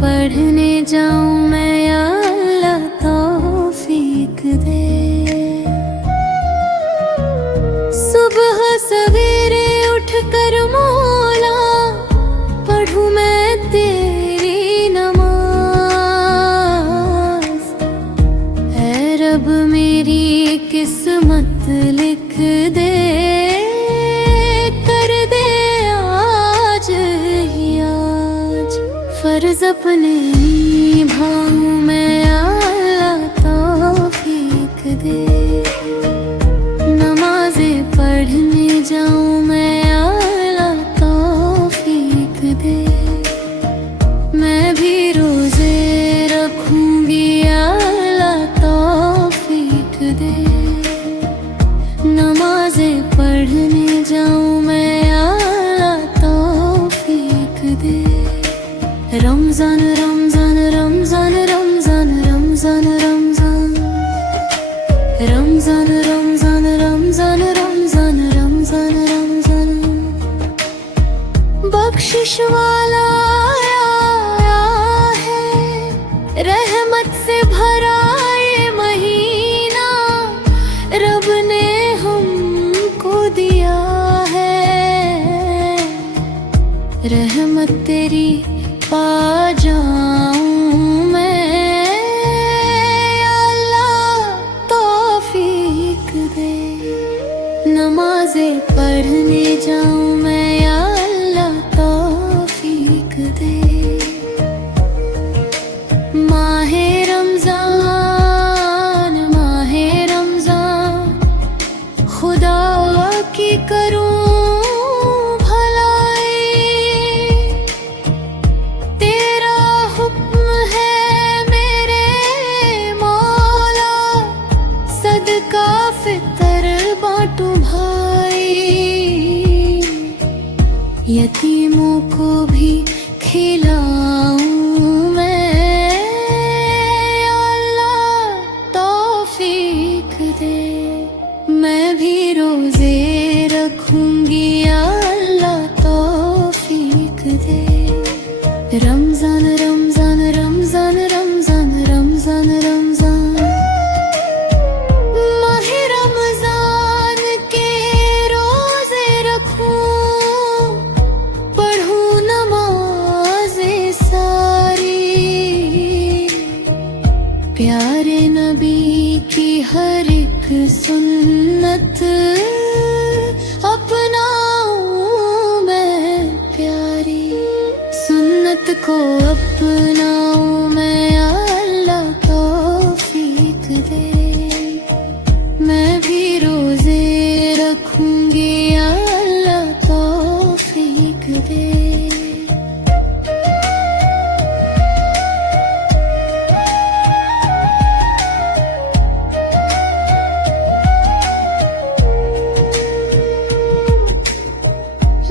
पढ़ने जाऊं मैं, या अल्लाह तौफीक दे। सुबह सवेरे उठकर मौला पढ़ूं मैं तेरी नमाज। ऐ रब मेरी किस्मत लिख दे, कर दे आज ही आज। फर्ज अपने निभाऊं मैं, या अल्लाह तौफीक दे। नमाज़ें पढ़ने जाऊं मैं, या अल्लाह तौफीक दे। मैं भी रोज़े रखूंगी, या अल्लाह तौफीक दे। नमाज़ें पढ़ने जाऊं मैं, या अल्लाह तौफीक दे। रमज़ान रमज़ान रमज़ान रमज़ान रमज़ान रमज़ान रमज़ान रमज़ान रमज़ान रमज़ान रमज़ान रमज़ान। बख्शिश वाला आया है, रहमत से भरा ये महीना रब ने हमको दिया है। रहमत तेरी पा जाऊं मैं, या अल्लाह तौफीक दे। नमाज़ें पढ़ने जाऊं मैं, या अल्लाह तौफीक दे। माहे रमज़ान माहे रमज़ान, खुदा की करूं फितर बांटू भाई। यतीमों को भी खिलाऊं मैं, या अल्लाह तौफीक दे। मैं भी रोज़े रखूंगी, या अल्लाह तौफीक दे। रमज़ान रमज़ान रमज़ान रमज़ान रमज़ान रमज़ान। प्यारे नबी की हर एक सुन्नत अपनाऊं मैं प्यारी। सुन्नत को अपनाऊं मैं, या अल्लाह तौफीक दे। मैं भी रोज़े रखूंगी, या अल्लाह तौफीक दे।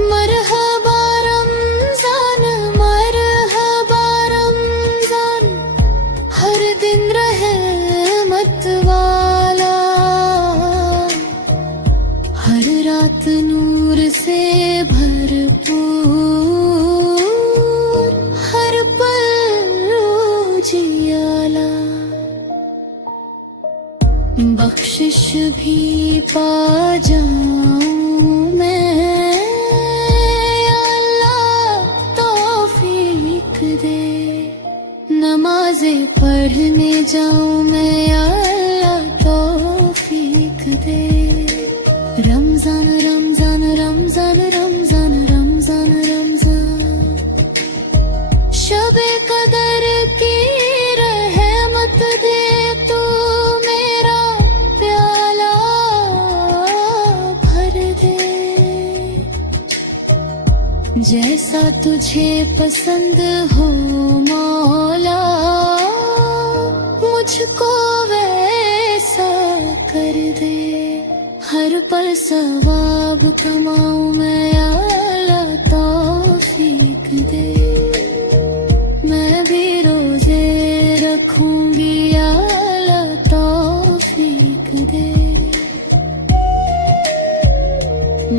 मरहबा रमज़ान मरहबा रमज़ान, हर दिन रहमत वाला। हर रात नूर से भरपूर, हर पल उजियाला। बख्शिश भी पा जाऊं मैं, या अल्लाह तौफीक दे। नमाज़ें पढ़ने जाऊं मैं, या अल्लाह तौफीक दे। रमज़ान रमज़ान रमज़ान रमज़ान रमज़ान रमज़ान। शबे कदर की रहमत दे तू, मेरा प्याला भर दे। जैसा तुझे पसंद हो मौला, मुझको वैसा कर दे। हर पल सवाब कमाऊं मैं, या अल्लाह तौफीक दे। मैं भी रोज़े रखूंगी, या अल्लाह तौफीक दे।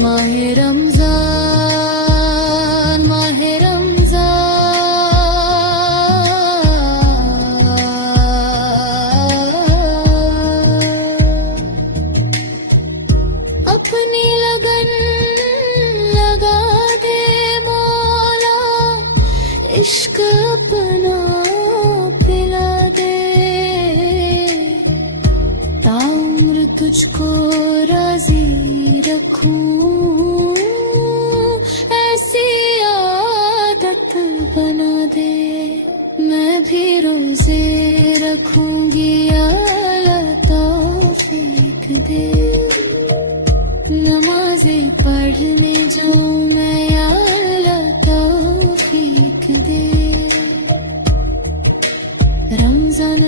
माहे रमज़ान माहे रमज़ान। मांगी अल्लाह तौफीक दे, नमाज़ें पढ़ने जो मैं अल्लाह तौफीक दे। रमज़ान